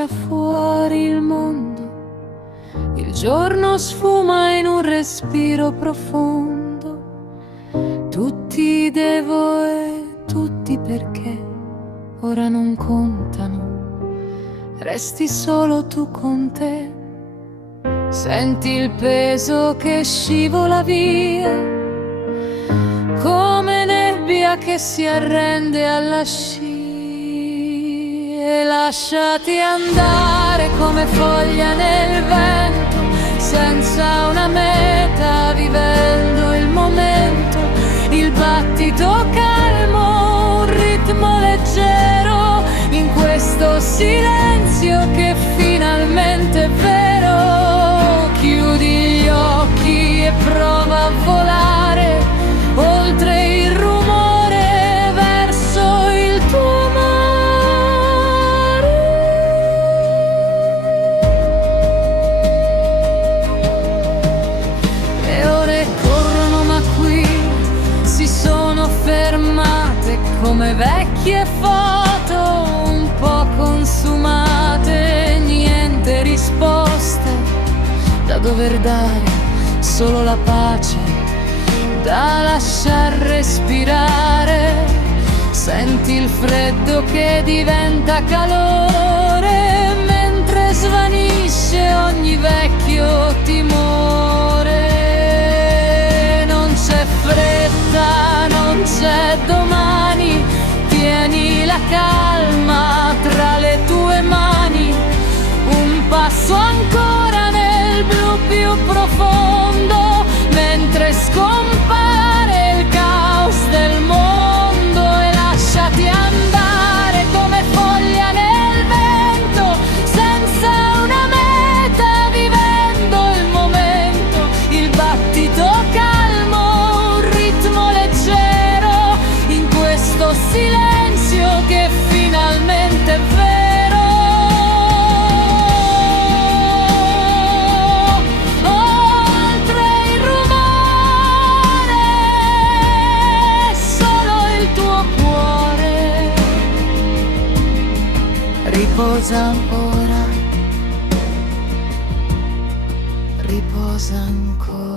lascia fuori il mondo. Il giorno sfuma in un respiro profondo. Tutti devo e tutti perché ora non contano. Resti solo tu con te. Senti il peso che scivola via, come nebbia che si arrende alla scia. E lasciati andare come foglia nel vento, senza una meta, vivendo il momento. Il battito calmo, un ritmo leggero, in questo silenzio che finalmente è vero. Chiudi gli occhi e prova a volare oltre il rumore verso il tuo mare. Le ore corrono ma qui si sono fermate come vecchie foto un po' consumate. Niente risposte da dover dare, solo la pace da lasciar respirare. Senti il freddo che diventa calore, mentre svanisce ogni vecchio timore. Non c'è fretta, non c'è domani, tieni la calma tra le tue mani. Un passo ancora nel blu più profondo, mentre scompare il caos del mondo. E lasciati andare come foglia nel vento, senza una meta, vivendo il momento. Il battito calmo, un ritmo leggero, in questo silenzio che finalmente è vero. Riposa ancora, riposa ancora.